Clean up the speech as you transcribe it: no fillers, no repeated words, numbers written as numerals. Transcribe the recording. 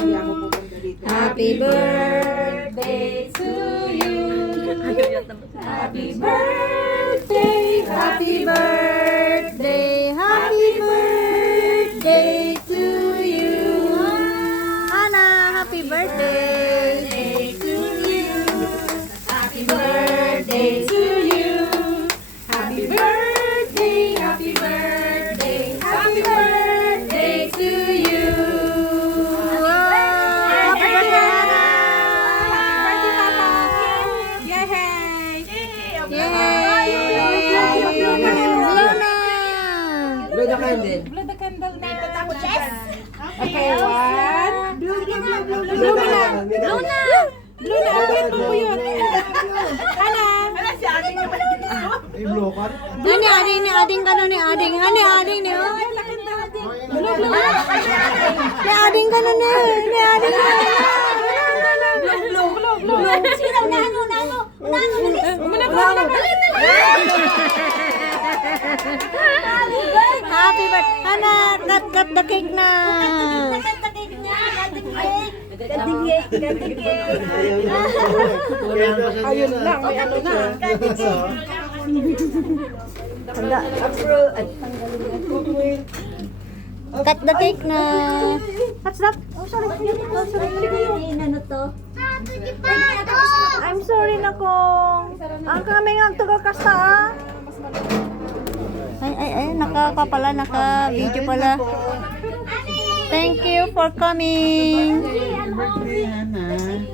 Happy birthday to you. Happy birthday, happy birthday, happy birthday to you. Hana, happy birthday to you. Happy birthday to you. Happy birthday, happy birthday, happy birthday to you. Happy birthday, Hana. Happy birthday, Papa. Yay! Yay! Luna! Blow the candle. Blow the candle na. Yes! Okay, one. Blue na! Blue na. Blue na. Blue na. Ulit mo po yun. Hana. Si ating naman dito. Ay, blow ka? Nani, ading ni ading ka ni ading. Hani, ading ni. Blue, blue. Ni ading ka ni. Ni ading ka ni. Blue. Sino? Nano? Happy birthday. Hana, cut the cake na. Ayun lang, may ano na. Cut the cake na. What's up? Oh, sorry. I'm sorry na kong. Ang kami nga taga-kasta. Ay, naka-video pala. Thank you for coming. Birthday, Hana.